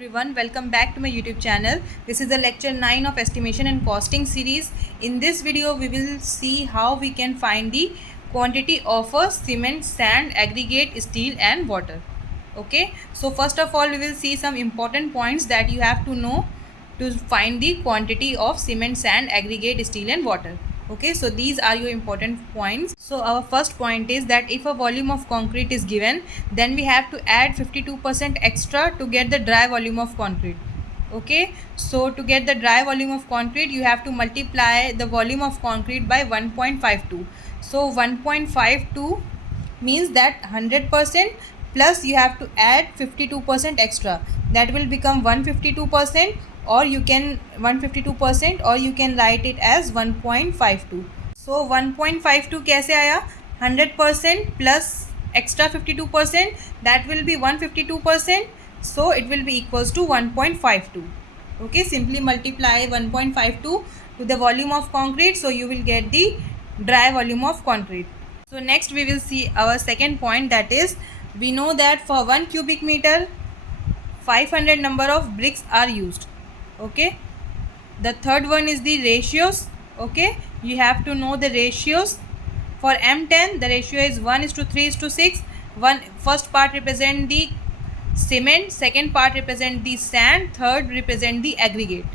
Everyone, welcome back to my YouTube channel. This is the lecture 9 of estimation and costing series. In this video we will see how we can find the quantity of a cement, sand, aggregate, steel and water. Okay, so first of all we will see some important points that you have to know to find the quantity of cement, sand, aggregate, steel and water. Okay, so these are your important points. So our first point is that if a volume of concrete is given, then we have to add 52% extra to get the dry volume of concrete. Okay, so to get the dry volume of concrete, you have to multiply the volume of concrete by 1.52. So 1.52 means that 100% plus you have to add 52% extra, that will become 152%, or you can 152%, or you can write it as 1.52. so 1.52 कैसे आया? 100% plus extra 52%, that will be 152%, so it will be equals to 1.52. okay, simply multiply 1.52 to the volume of concrete, so you will get the dry volume of concrete. So next we will see our second point, that is we know that for 1 cubic meter 500 number of bricks are used. Okay, the third one is the ratios. Okay, you have to know the ratios. For M10 the ratio is 1:3:6. First part represent the cement, second part represent the sand, third represent the aggregate.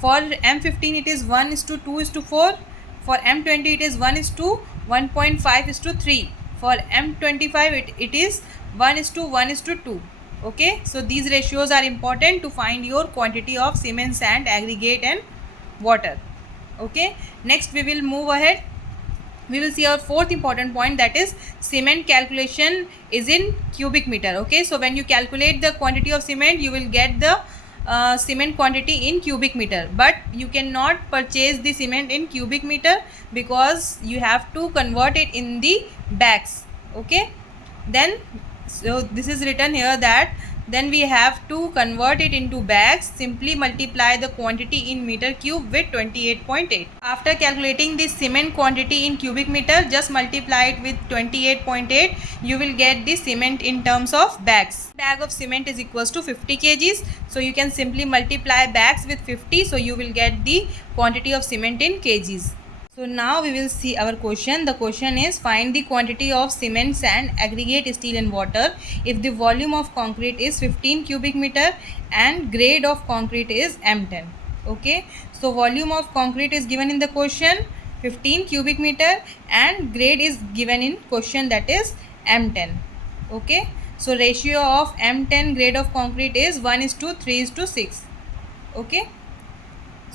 For M15 it is 1:2:4. For M20 it is 1:1.5:3. For M25 it is 1:1:2. okay, so these ratios are important to find your quantity of cement, sand, aggregate and water. okay, next we will move ahead. We will see our fourth important point, that is cement calculation is in cubic meter. okay, so when you calculate the quantity of cement, you will get the cement quantity in cubic meter, but you cannot purchase the cement in cubic meter because you have to convert it in the bags. okay, then so this is written here that then we have to convert it into bags. Simply multiply the quantity in meter cube with 28.8. After calculating the cement quantity in cubic meter, just multiply it with 28.8. You will get the cement in terms of bags. Bag of cement is equals to 50 kgs. So you can simply multiply bags with 50. So you will get the quantity of cement in kgs. So now we will see our question. The question is find the quantity of cement, sand, aggregate, steel and water if the volume of concrete is 15 cubic meter and grade of concrete is M10. Okay, so volume of concrete is given in the question 15 cubic meter and grade is given in question, that is M10. okay, so ratio of M10 grade of concrete is 1:3:6. okay,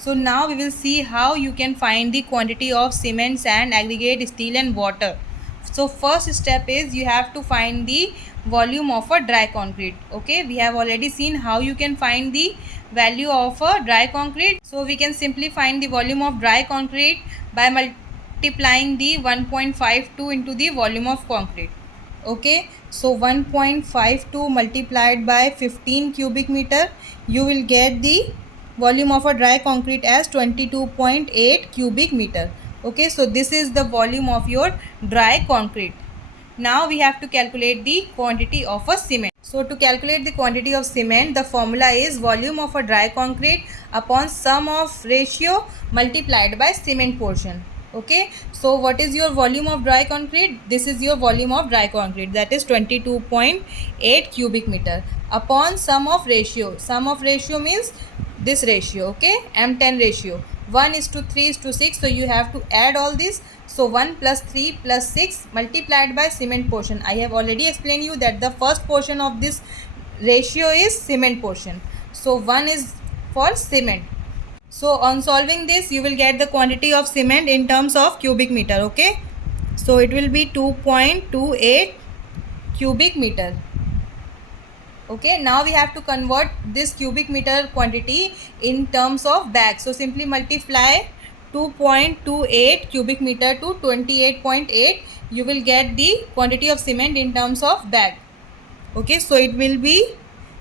so now we will see how you can find the quantity of cement, sand, aggregate, steel and water. So first step is you have to find the volume of a dry concrete. okay, we have already seen how you can find the value of a dry concrete. So we can simply find the volume of dry concrete by multiplying the 1.52 into the volume of concrete. okay, so 1.52 multiplied by 15 cubic meter, you will get the volume of a dry concrete as 22.8 cubic meter. okay, so this is the volume of your dry concrete. Now we have to calculate the quantity of a cement. So to calculate the quantity of cement, the formula is volume of a dry concrete upon sum of ratio multiplied by cement portion. okay, so what is your volume of dry concrete? This is your volume of dry concrete, that is 22.8 cubic meter upon sum of ratio. Sum of ratio means this ratio. okay, M10 ratio 1:3:6. so you have to add all this. So 1 plus 3 plus 6 multiplied by cement portion. I have already explained you that the first portion of this ratio is cement portion, so 1 is for cement. So on solving this, you will get the quantity of cement in terms of cubic meter. okay, so it will be 2.28 cubic meter. okay, now we have to convert this cubic meter quantity in terms of bags. So simply multiply 2.28 cubic meter to 28.8. you will get the quantity of cement in terms of bag. okay, so it will be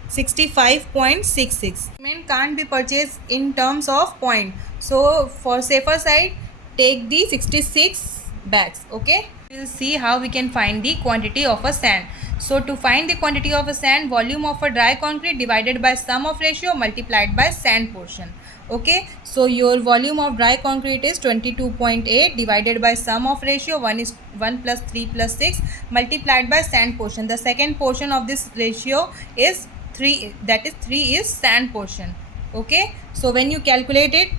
65.66. cement can't be purchased in terms of point, so for safer side take the 66 bags. okay, we'll see how we can find the quantity of a sand. So to find the quantity of a sand, volume of a dry concrete divided by sum of ratio multiplied by sand portion. Okay, so your volume of dry concrete is 22.8 divided by sum of ratio 1 plus 3 plus 6 multiplied by sand portion. The second portion of this ratio is 3, that is 3 is sand portion. Okay, so when you calculate it,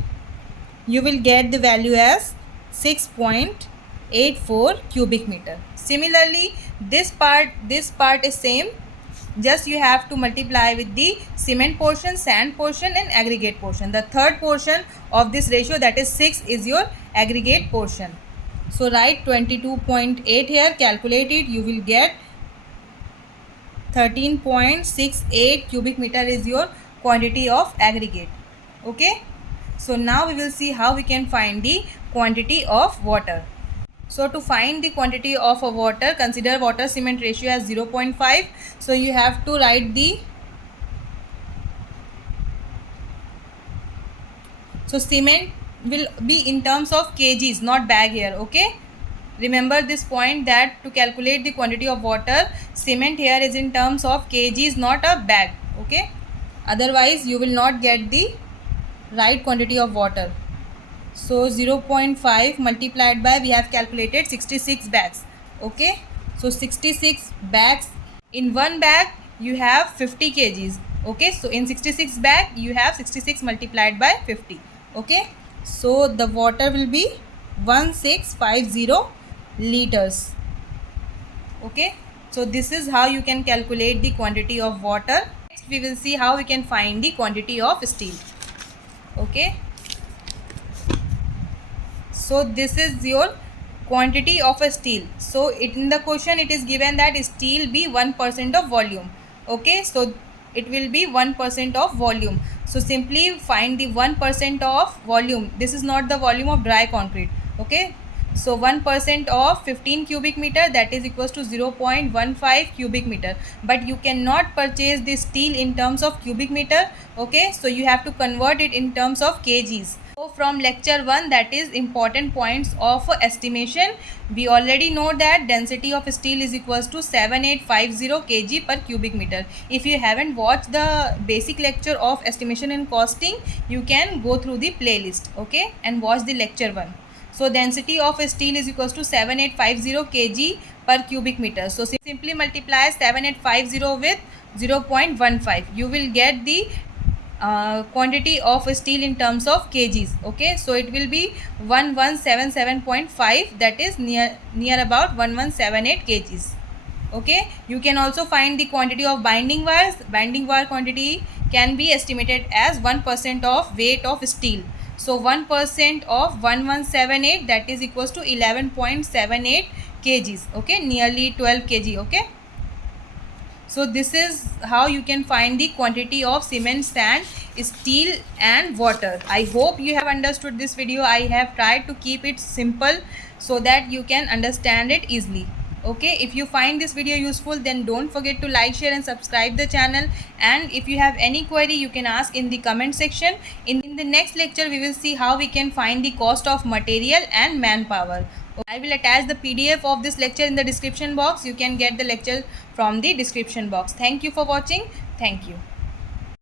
you will get the value as 6.84 cubic meter. Similarly, this part is same, just you have to multiply with the cement portion, sand portion and aggregate portion. The third portion of this ratio, that is 6, is your aggregate portion. So write 22.8 here, calculate it, you will get 13.68 cubic meter is your quantity of aggregate. Okay, so now we will see how we can find the quantity of water. So to find the quantity of a water, consider water cement ratio as 0.5. So you have to write the, so cement will be in terms of kgs, not bag here. Okay, remember this point, that to calculate the quantity of water, cement here is in terms of kgs, not a bag. Okay, otherwise you will not get the right quantity of water. So 0.5 multiplied by, we have calculated 66 bags. Okay, so 66 bags, in one bag you have 50 kgs. Okay, so in 66 bag you have 66 multiplied by 50. Okay, so the water will be 1650 liters. Okay, so this is how you can calculate the quantity of water. Next we will see how we can find the quantity of steel. Okay, so this is your quantity of a steel. So in the question it is given that steel be 1% of volume. Okay, so it will be 1% of volume. So simply find the 1% of volume. This is not the volume of dry concrete. Okay, so 1% of 15 cubic meter, that is equals to 0.15 cubic meter. But you cannot purchase this steel in terms of cubic meter. Okay, so you have to convert it in terms of kgs. So from lecture 1, that is important points of estimation, we already know that density of steel is equals to 7850 kg per cubic meter. If you haven't watched the basic lecture of estimation and costing, you can go through the playlist, okay, and watch the lecture 1. So density of steel is equals to 7850 kg per cubic meter. So simply multiply 7850 with 0.15. You will get the quantity of steel in terms of kgs. Okay, so it will be 1177.5, that is near about 1178 kgs. Okay, you can also find the quantity of binding wires. Binding wire quantity can be estimated as 1% of weight of steel. So 1% of 1178, that is equals to 11.78 kgs. Okay, nearly 12 kg. Okay, so this is how you can find the quantity of cement, sand, steel and water. I hope you have understood this video. I have tried to keep it simple so that you can understand it easily. Okay, if you find this video useful, then don't forget to like, share and subscribe the channel. And if you have any query, you can ask in the comment section. In the next lecture, we will see how we can find the cost of material and manpower. I will attach the PDF of this lecture in the description box. You can get the lecture from the description box. Thank you for watching. Thank you.